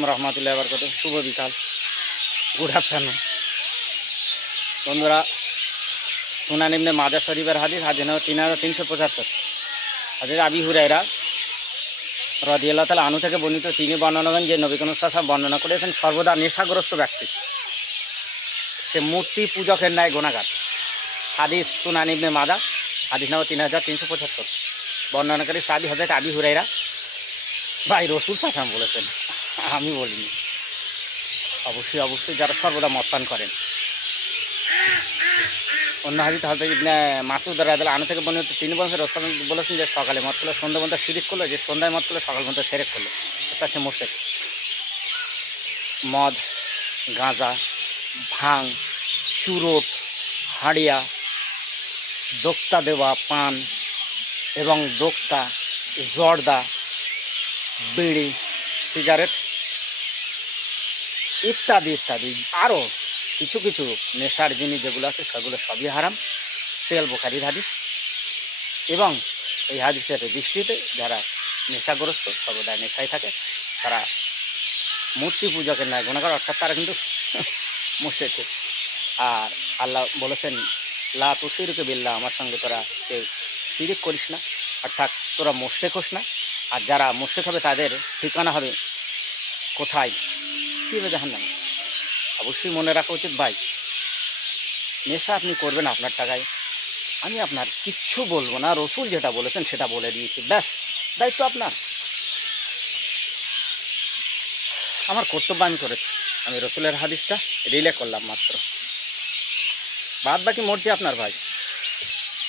আলাইকুম রহমতুল্লাহ বরকত শুভ বিকাল। Good afternoon বন্ধুরা সুনা নিম্নে মাজা শরীফের হাদিস হাদিস নম্বর তিন হাজার তিনশো পঁচাত্তর। হাদিস আবি হুরাইরা রদিয়াল্লাহ তালা আনু থেকে বর্ণিত। তিনি বর্ণনা করেন যে নবী কোন সাহা বর্ণনা করেছেন সর্বদা নেশাগ্রস্ত ব্যক্তি। সে মূর্তি পূজকের ন্যায় গোনাগার হাদিস সুনা নিম্নে মাজা হাদিস নম্বর তিন হাজার তিনশো পঁচাত্তর। বর্ণনাকারী সাবি হজরত আবি হুরাইরা ভাই রসুল সাসাম বলেছেন আমি বলিনি। অবশ্যই অবশ্যই যারা সর্বদা মতপান করেন। অন্য হাজিতে হয়তো মাসুদ রাজাল আনু থেকে বর্ণিত তিনি বলছেন বলেছেন যে সকালে মত করলে সন্ধ্যা পর্যন্ত শিরিক করল, যে সন্ধ্যায় মত করলে সকাল পর্যন্ত সেরেক করল। অর্থাৎ সে মোশেক মদ, গাঁজা, ভাং, চুরোট, হাড়িয়া, দোক্তা দেওয়া, পান এবং দোক্তা, জর্দা, বিড়ি, সিগারেট ইত্যাদি ইত্যাদি। আরও কিছু কিছু নেশার জিনিস যেগুলো আছে, সেগুলো সবই হারাম। সেল বোখারির হাদিস। এবং এই হাদিসের দৃষ্টিতে যারা নেশাগ্রস্ত, সর্বদা নেশায় থাকে, তারা মূর্তি পূজাকে নয় ন্যায় করে, অর্থাৎ তারা কিন্তু মুশেকে আর আল্লাহ বলেছেন, লা তুসিরকে বিল্লা আমার সঙ্গে তোরা কেউ শিরিক করিস না। অর্থাৎ তোরা মোশেক হোস না। আর যারা মোশেক হবে, তাদের ঠিকানা হবে কোথায়? কী হবে দেখেন না। অবশ্যই মনে রাখা উচিত, ভাই, নেশা আপনি করবেন আপনার টাকায়। আমি আপনার কিচ্ছু বলব না, রসুল যেটা বলেছেন সেটা বলে দিয়েছি, ব্যাস, দায়িত্ব আপনার। আমার কর্তব্য আমি করেছি। আমি রসুলের হাদিসটা রিলে করলাম মাত্র। বাদ বাকি মর্জি আপনার, ভাই।